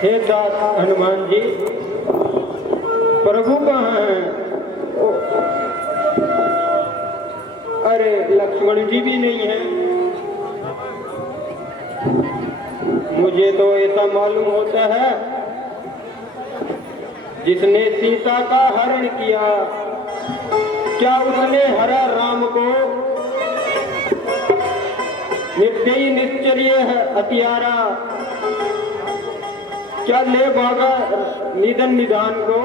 हे दास हनुमान जी, प्रभु कहाँ हैं? अरे लक्ष्मण जी भी नहीं है। मुझे तो ऐसा मालूम होता है जिसने सीता का हरण किया, क्या उसने हरा राम को? निर्दयी निश्चर्य हत्यारा, क्या ले भागा निधन निधान को?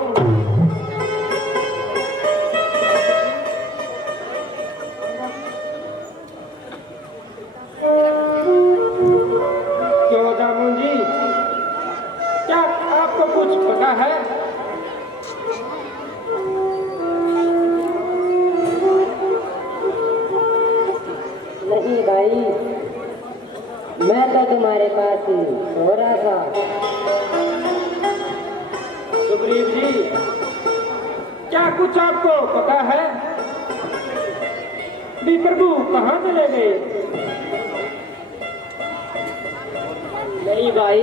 क्यों दामू जी, क्या आपको कुछ पता है? नहीं भाई, मैं तो तुम्हारे पास ही सो रहा था। सुग्रीव जी, क्या कुछ आपको पता है? भी प्रभु कहाँ चले गए? नहीं भाई,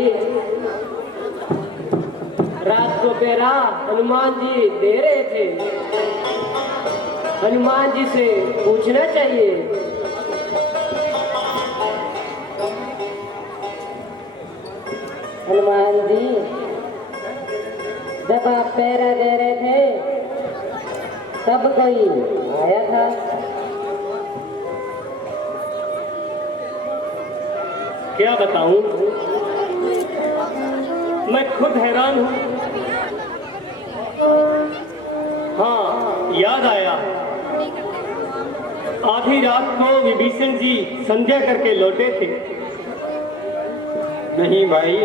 रात को पेरा हनुमान जी दे रहे थे। हनुमान जी से पूछना चाहिए। हनुमान जी, जब आप पैरा दे रहे थे तब कोई आया था? क्या बताऊं, मैं खुद हैरान हूं। हाँ, याद आया, आधी रात को विभीषण जी संध्या करके लौटे थे। नहीं भाई,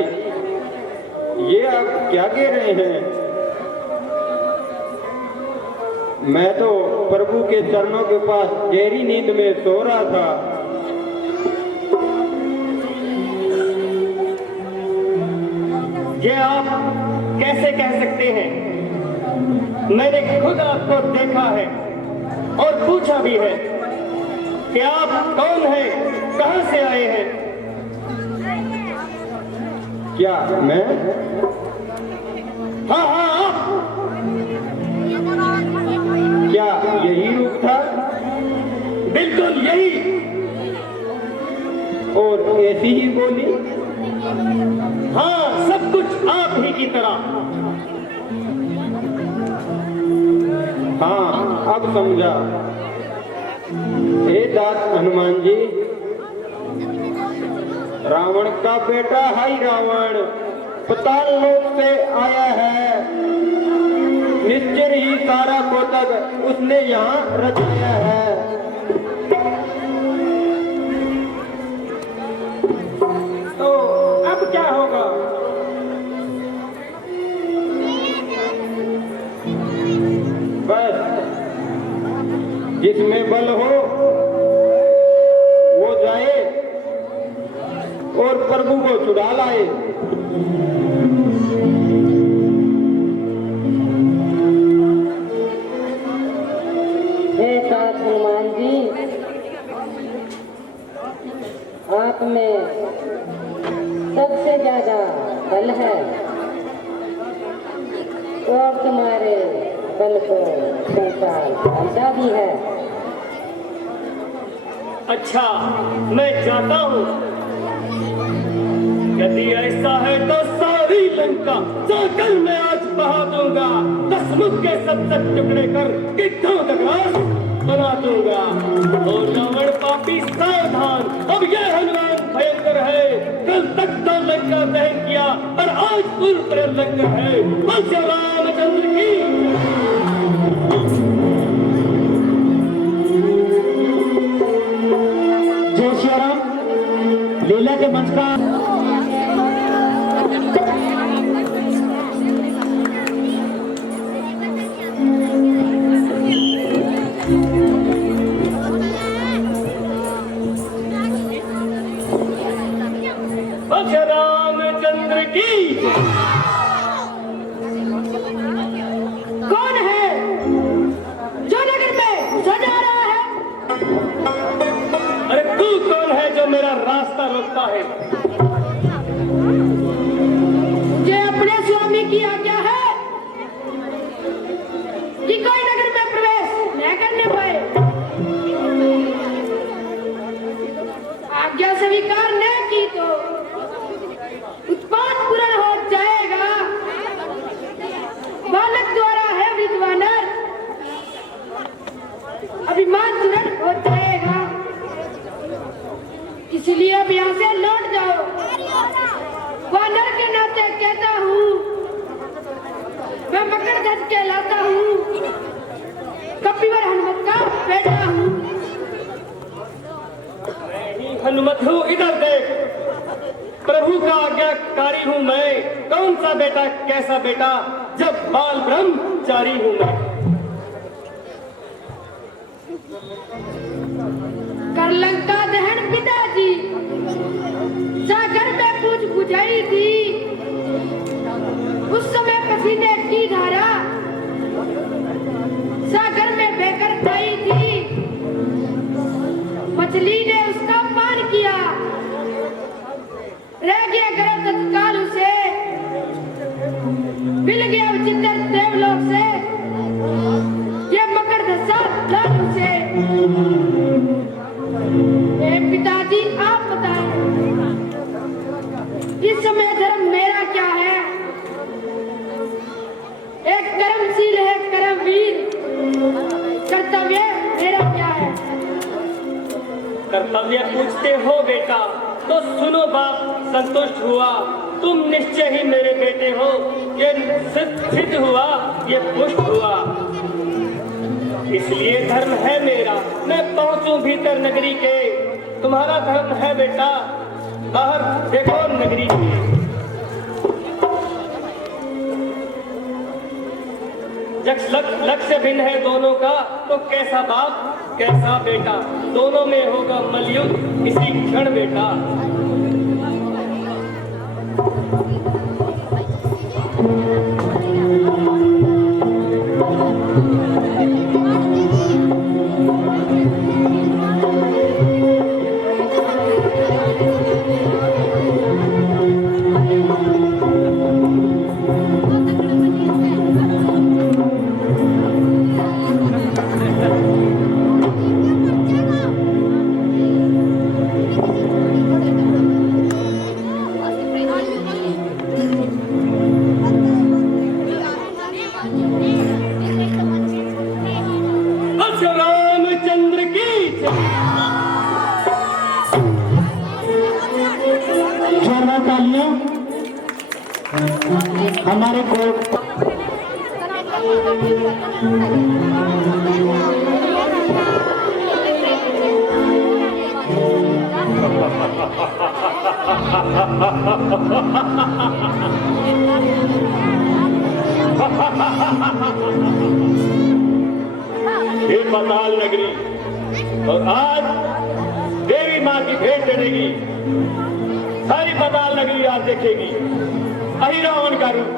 ये आप क्या कह रहे हैं? मैं तो प्रभु के चरणों के पास गहरी नींद में सो रहा था। ये आप कैसे कह सकते हैं? मैंने खुद आपको देखा है और पूछा भी है कि आप कौन हैं, कहां से आए हैं? क्या मैं? हाँ हाँ, आप। क्या यही रूप था? बिल्कुल यही। और ऐसी ही बोली? हाँ, सब कुछ आप ही की तरह। हाँ, अब समझा। हे दास हनुमान जी, रावण का बेटा हाई रावण पाताल लोक से आया है। निश्चर ही सारा कोतक उसने यहाँ रचाया है। तो अब क्या होगा? बस जिसमें बल हो वो जाए और प्रभु को छुड़ा लाए। हे साथ हनुमान जी, आप में सबसे ज्यादा बल है और तुम्हारे बल को संसार जानता भी है। अच्छा, मैं जाता हूँ। यदि ऐसा है तो सारी लंका जाकर मैं आज बहा दूंगा। 10 मुख के 70 टुकड़े कर कितों तक बना दूंगा। और रावण पापी सावधान, अब यह हनुमान भयंकर है। कल तक तो लंका दहन किया और आज पूर्व पर लंका है। बस रामचंद्र की। जय श्री राम। लीला के मंच का रामचंद्र की। कौन है जो नगर में सजा रहा है? अरे तू कौन है जो मेरा रास्ता रोकता है? ये हो जाएगा, इसलिए अब यहाँ से लौट जाओ। वानर के नाते कहता हूँ, मैं मकरध्वज कहलाता हूँ, कपिवर हनुमत का बेटा हूँ। मैं ही हनुमत हूँ, इधर देख। प्रभु का आज्ञाकारी हूँ मैं। कौन सा बेटा, कैसा बेटा, जब बाल ब्रह्मचारी हूँ मैं। कर लंका दहन पिताजी, सागर में पूछ बुझाई थी, उस समय पसीने की धारा सागर में बहकर गई थी। मछली ने उसका पान किया, रह गया गर्भ तत्काल उसे, मिल गया उचितर देवलोक से, ये मकरध्वजा लालू से। पिताजी आप बताएं, इस समय धर्म मेरा क्या है? एक कर्मशील है कर्मवीर, कर्तव्य मेरा क्या है? कर्तव्य पूछते हो बेटा, तो सुनो बाप, संतुष्ट हुआ। तुम निश्चय ही मेरे बेटे हो, ये सिद्ध हुआ, ये पुष्ट हुआ। इसलिए धर्म है मेरा, मैं पहुंचूं भीतर नगरी के। तुम्हारा धर्म है बेटा, बाहर देखो नगरी की। लक्ष्य भिन्न है दोनों का, तो कैसा बाप कैसा बेटा, दोनों में होगा मलयुद्ध इसी क्षण बेटा। हमारे को ये पाताल नगरी, और आज देवी माँ की भेंट चढ़ेगी। सारी पाताल नगरी आज देखेगी अहिरावण का रूप।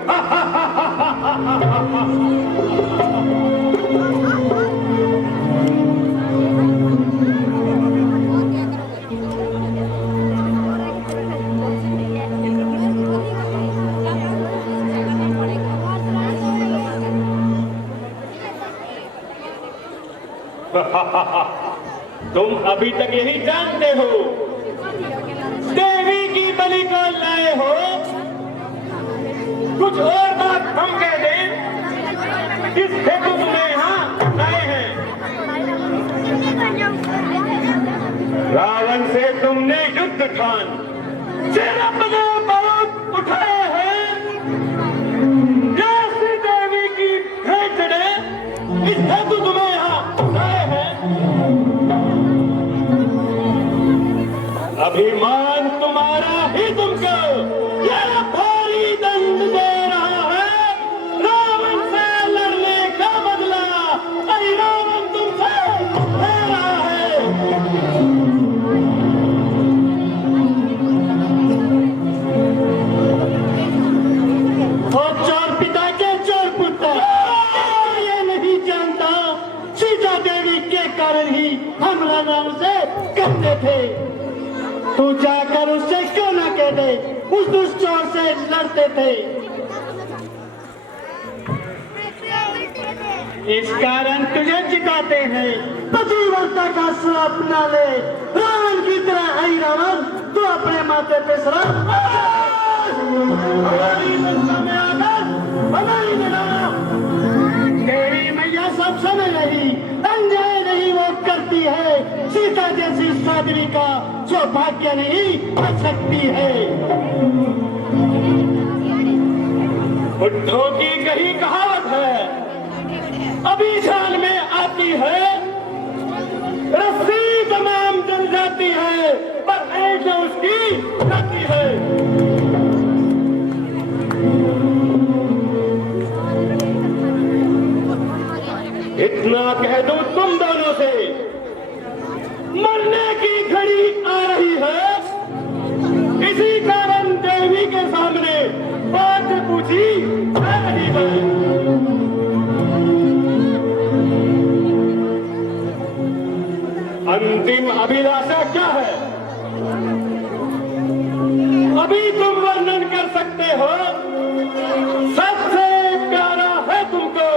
तुम अभी तक यही जानते हो, देवी की बलि को लाए हो। कुछ और बात हम कह दें, किस हेतु तुम्हें यहाँ लाए हैं? रावण से तुमने युद्ध ठान सिर अपने बहुत उठाए हैं। जैसी देवी की भेंट चढ़े, इस हेतु तुम्हें यहाँ लाए हैं। अभिमान तुम्हारा ही तुमको यह भारी दंड दे रहा है। रावण से लड़ने का बदला रावण तुमसे ले रहा है। और चोर पिता के चोर पुत्र, ये नहीं जानता सीता देवी के कारण ही हम रावण से करते थे। तू जाकर उससे क्यों ना कह दे, उस दुष्चोर से लड़ते थे। इस कारण तुझे जिताते हैं, पतिव्रता का श्राप न ले। रावण की तरह आई रावण, तू अपने माथे पे श्राप देवी मैया सब समय नहीं, अन्याय नहीं वो करती है। आदमी का सौभाग्य नहीं हो सकती है। बुड्ढों की कही कहावत है, अभी ध्यान में आती है, रस्सी तमाम जल जाती है पर ऐश उसकी जाती है। इतना कह दूं तुम दोनों से, मरने की घड़ी आ रही है, इसी कारण देवी के सामने बात पूछी जा रही है। अंतिम अभिलाषा क्या है? अभी तुम वर्णन कर सकते हो, सबसे प्यारा है तुमको,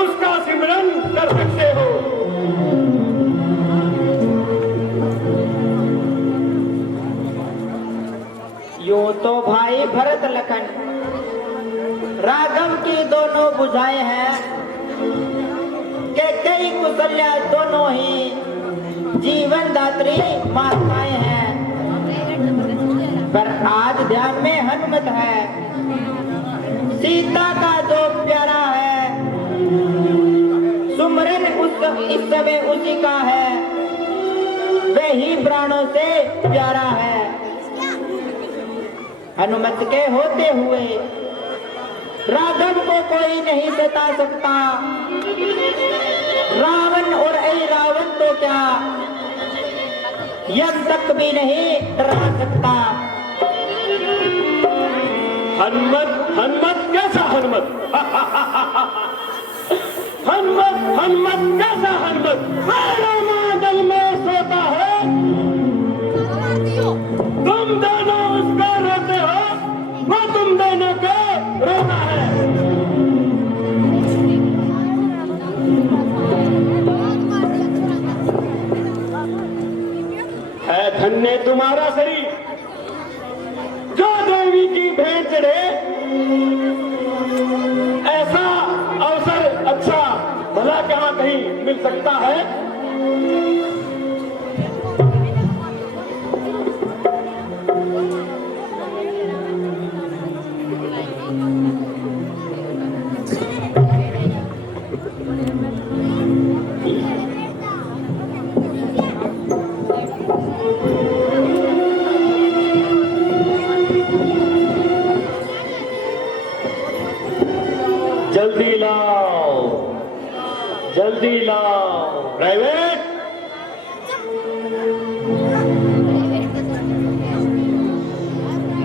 उसका सिमरन कर सकते हो। यूं तो भाई भरत लखन राघव की दोनों बुझाएं हैं कि कई कुशल्या दोनों ही जीवन दात्री माताएं हैं, पर आज ध्यान में हनुमत है, सीता का जो प्यारा है, सुमरन इस समय उसी का है, वही प्राणों से प्यारा है। हनुमत के होते हुए राघव को कोई नहीं सता सकता, रावण और ऐ रावण तो क्या यम तक भी नहीं डरा सकता। हनुमत हनुमत कैसा हनुमत? हनुमत कैसा हनुमत? मेरा मादल में सोता है, तुम दोनों उसको रोते हो, वो तुम दोनों को रोना है। धन्य तुम्हारा शरीर जो देवी की भेंट चढ़े, ऐसा अवसर अच्छा भला कहाँ कहीं मिल सकता है। जल्दी लाओ, जल्दी लाओ। प्राइवेट,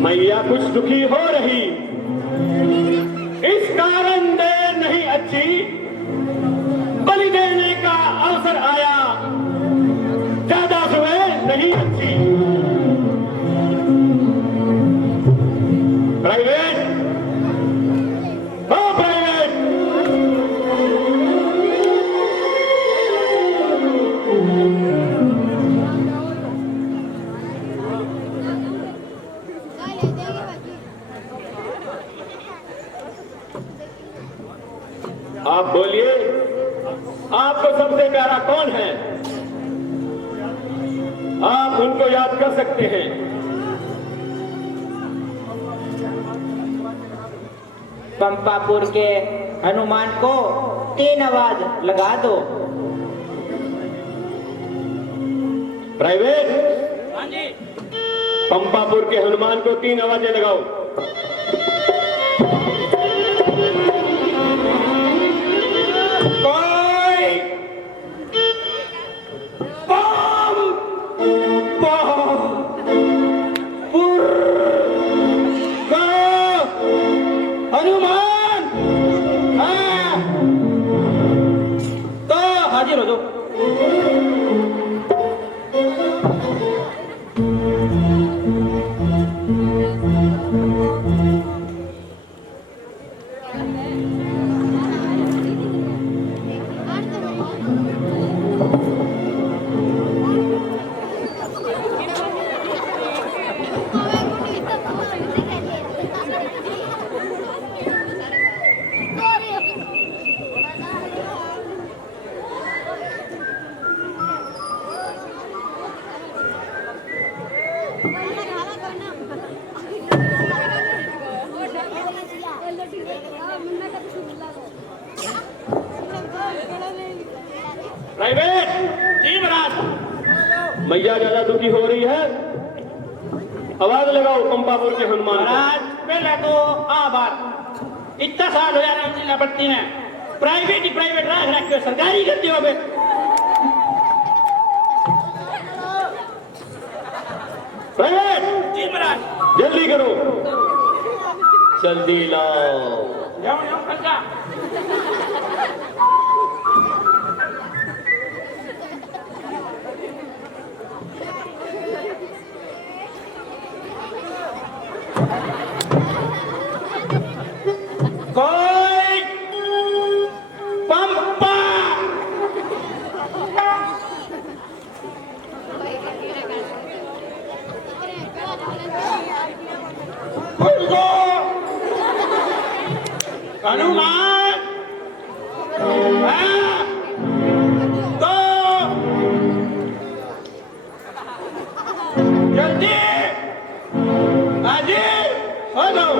मैया कुछ दुखी हो रही, इस कारण देर नहीं अच्छी, बलि देने का अवसर आया, ज्यादा सुबह नहीं अच्छी। प्राइवेट, आप बोलिए, आपको सबसे प्यारा कौन है? आप उनको याद कर सकते हैं। पंपापुर के हनुमान को 3 आवाज लगा दो। प्राइवेट, पंपापुर के हनुमान को 3 आवाजें लगाओ। हनुमान, हाँ, तो हाजिर हो जाओ। प्राइवेट जी महाराज। मैया ज्यादा दुखी हो रही है, आवाज लगाओ पंपापुर के हनुमान को। महाराज पहले तो बात इतना साल हो यार हम जिला पट्टी में प्राइवेट ही प्राइवेट राख रख के सरकारी करते हो बे। प्राइवेट जी महाराज। जल्दी करो, जल्दी लाओ। जाओ जाओ खर्चा। कोई पंपा उनको हनुमान हाँ, तो जल्दी हाजिर हो जाओ।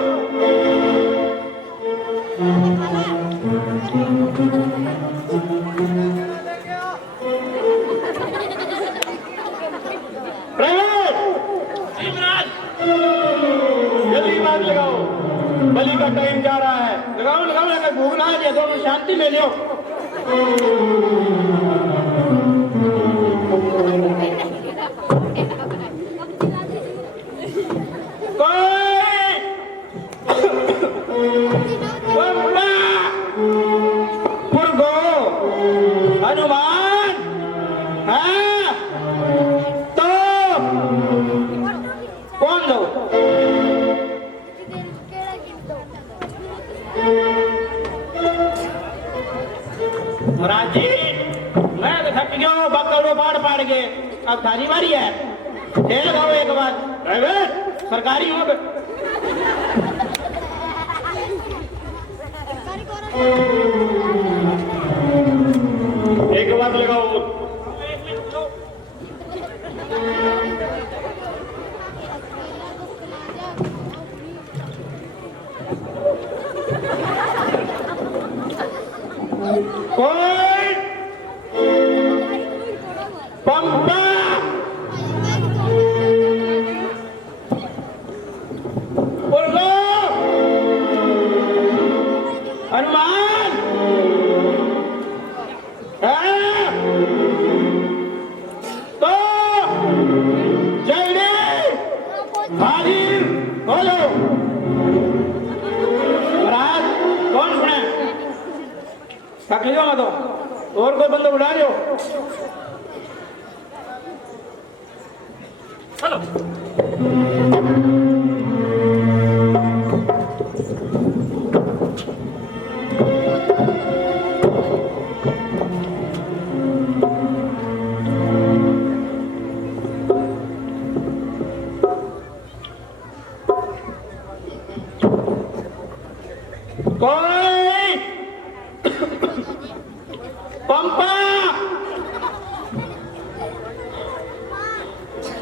प्राइवेट जी महाराज। जल्दी बात लगाओ, बलि का टाइम जा रहा है। लगाओ लगाओ लगा भूख ना है दोनों शांति में लियो। हनुमान हाँ तो कौन दो महाराज जी मैं तो थक गया हूँ बकरो पाड़ के अब थारी बारी है। खेल गाओ एक बार। प्राइवेट सरकारी हो एक बात लगाओ। कोई पंपा बोलो हनुमान हाँ, तो जल्दी हाजिर हो जाओ। महाराज कौन सुने थक लियो मैं तो और कोई बंदा उड़ा लियो। चलो कोई पंपा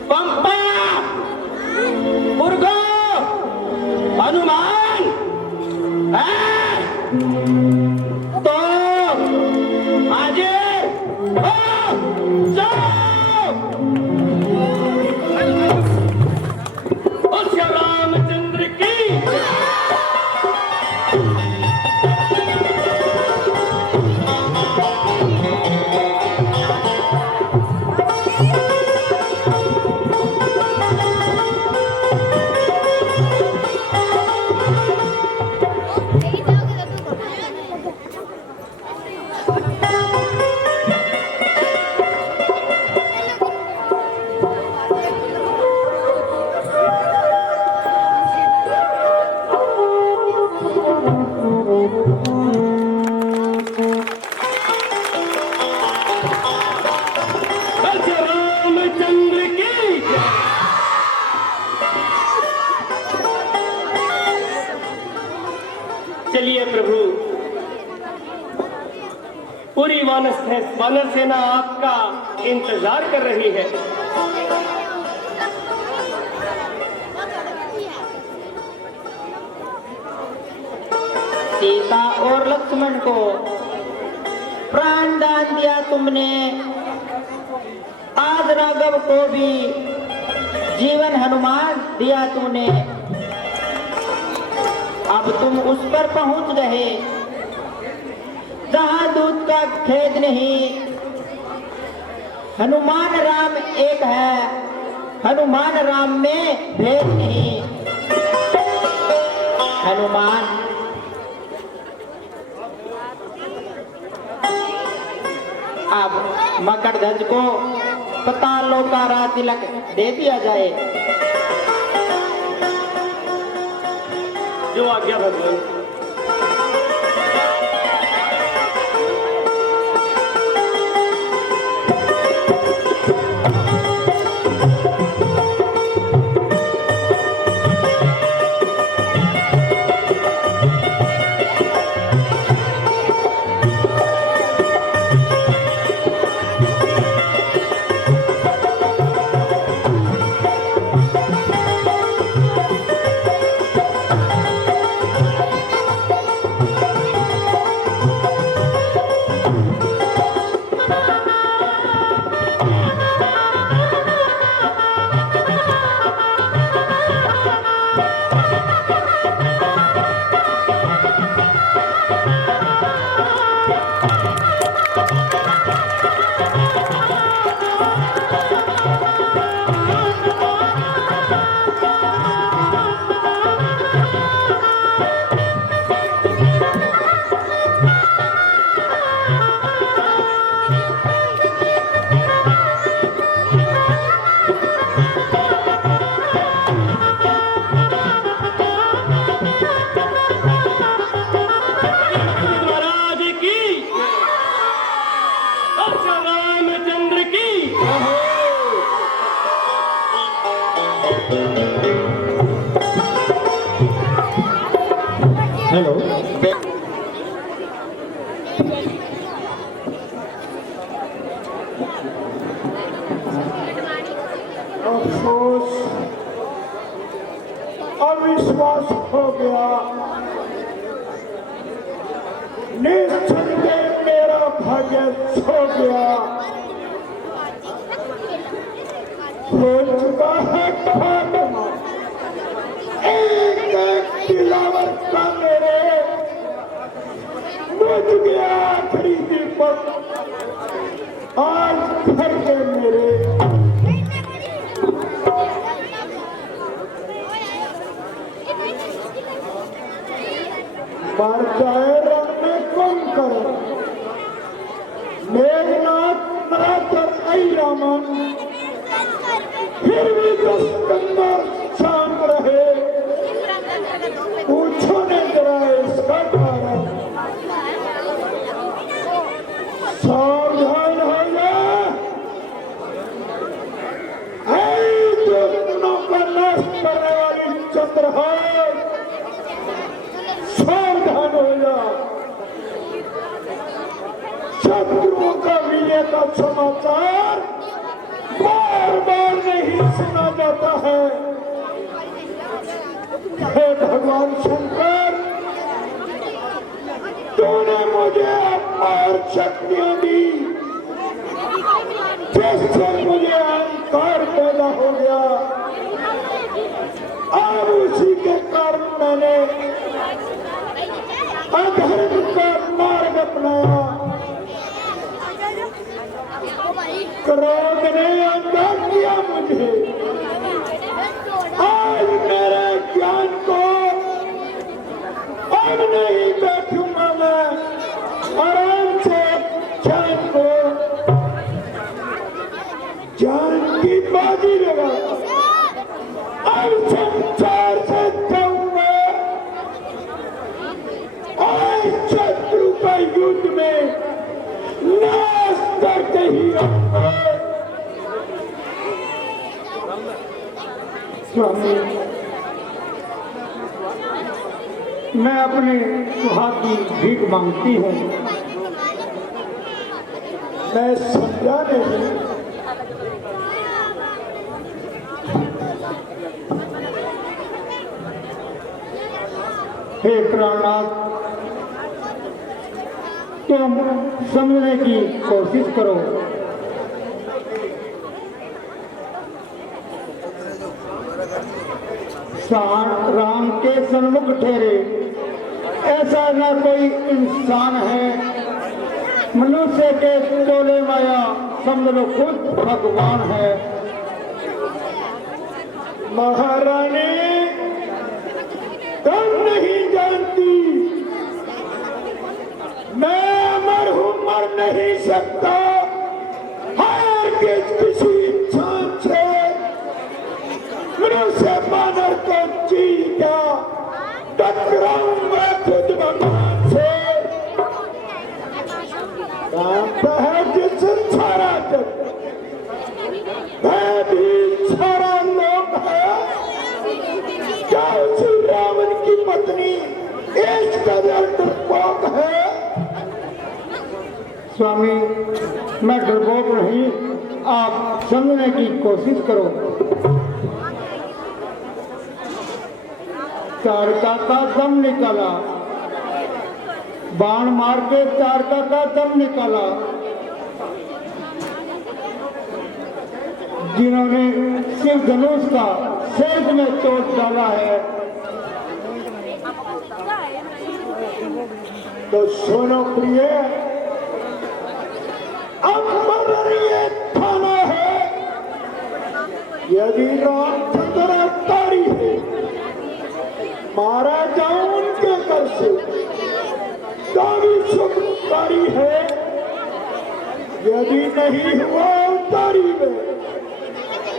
पंपा मुर्गो हनुमान हाँ, तो हाजिर हो जाओ। श्री रामचंद्र की रामचंद्र की चलिए प्रभु, पूरी वानर सेना आपका इंतजार कर रही है। सीता और लक्ष्मण को प्राण दान दिया तुमने, आज राघव को भी जीवन हनुमान दिया तूने। अब तुम उस पर पहुंच गए जहां दूध का खेद नहीं। हनुमान राम एक है, हनुमान राम में भेद नहीं। हनुमान अब मकरध्वज को पतालों का राज तिलक दे दिया जाए। जो आज्ञा भगवान। हेलो, अफसोस अविश्वास हो गया। निश्चिंत मेरा भाग्य सो गया। हो चुका है खात्मा एक एक दिलावर का मेरे। बुझ गया आखिरी दीपक आज घर के मेरे। पर चाहे रंग में कौन करे मेघनाथ नरातर आई रामन, फिर भी दुष्कंदर शांत रहे। पूछो ने जरा इसका कारण। सावधान हो जा, दुश्मनों का नाश करने वाली चंद्रहार। सावधान हो जा, शत्रुओं का विजय का समाचार बार बार नहीं सुना जाता है। हे भगवान शंकर, तूने मुझे अपार शक्तियां दी, जिससे मुझे अहंकार पैदा हो गया। अब उसी के कारण मैंने अधर्म का मार्ग अपनाया। क्रोध ने अंधा किया मुझे। आज मेरे ज्ञान को अब नहीं बैठूंगा मैं आराम से। ज्ञान को ज्ञान की बाजी लगा अब संसार से जाऊंगा। आज शत्रु का युद्ध में नाश करके ही रहूंगा। स्वामी, मैं अपने सुहाग की भीख मांगती हूँ। मैं समझा नहीं। हे प्राणनाथ, तुम समझने की कोशिश करो। शान राम के सन्मुख ठहरे ऐसा न कोई इंसान है, मनुष्य के चोले माया समझ लो खुद भगवान है। महारानी तुम नहीं जानती, मैं अमर हूं, मर नहीं सकता। हरगिज़ किसी इंसान से, मनुष्य बानर को जीता टकराऊंगा खुद भगवान से। जानता है जिस सारा जग मैं भी सारा लोग है, क्या उसी रावण की पत्नी इस कदर डरपोक है? स्वामी मैं डरपोक नहीं, आप समझने की कोशिश करो। तारका का दम निकाला, बाण मार के तारका का दम निकाला। जिन्होंने शिव धनुष का सिर में चोट डाला है, तो सुनो प्रिय, अब मगर ये थाना है, यदि रामचंद्र अवतारी है मारा जाऊं उनके घर से, दावी शुभकारी है। यदि नहीं हुआ अवतारी में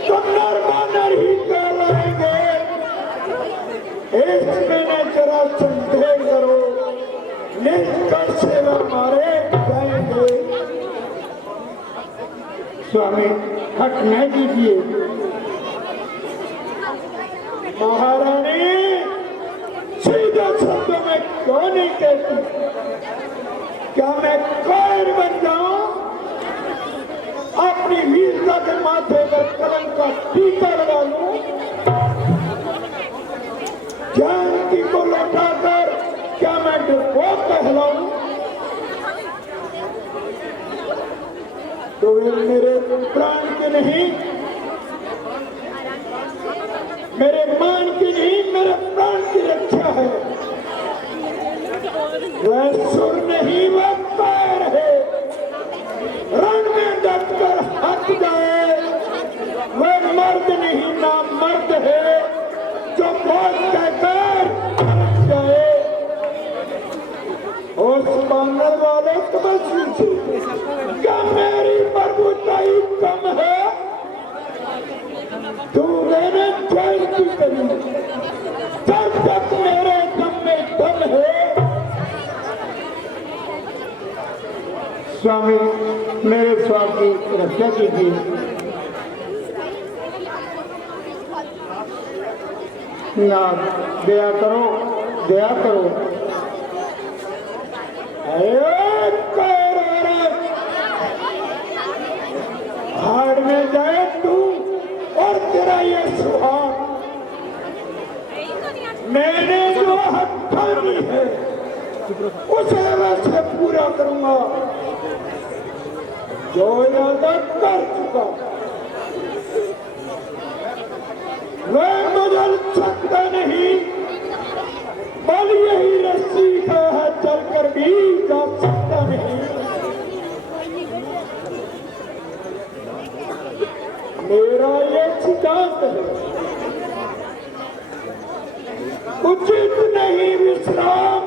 तो नर बानर ही कहलाएंगे। इसमें न जरा संदेह करो, निष्कर्ष से मारे जाएंगे। स्वामी हट न कीजिए। महारानी सीधा शब्द में क्यों नहीं कहती? क्या मैं कायर बन जाऊं? अपनी वीरता के माथे पर कलंक का टीका लगा लूं? जानकी को लौटाकर क्या मैं डरपोक कहलाऊं? तो वे मेरे प्राण के नहीं, मेरे मान की नहीं, मेरे प्राण की रक्षा है। वह सुर नहीं, वह पैर है। रण में डटकर हट जाए, वह मर्द नहीं ना मर्द है, जो बहुत कहकर हट जाए। उस बानर वाले तपस्वी से क्या मेरी प्रभुताई कम है? तू मैंने जैन की करी, जब तक मेरे दम में दम है। स्वामी मेरे स्वामी की रक्षा कीजिए। नाथ दया करो, दया करो। हाड़ में जाए तू और तेरा ये सुहाग। मैंने जो हक ठानी है उसे वैसे पूरा करूंगा, जो इरादा कर चुका वह बदल सकता नहीं। बल यही रस्सी का है, चलकर भी जा सकता नहीं। मेरा ये सिद्धांत है, उचित नहीं विश्राम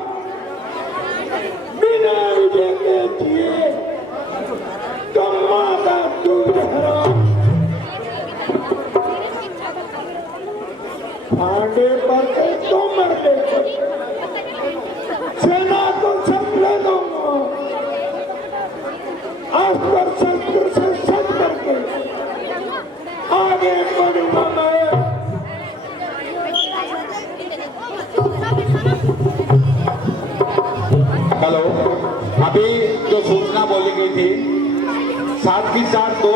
बिना विजय के जिए, कम्मा का दूध हराम। फांडे पर तो मर ले, सेना को संभले दूंगा। आज पर शस्त्र से सज करके आगे बढ़ूंगा मैं। हेलो, अभी जो सूचना बोली गई थी, साथ ही साथ 2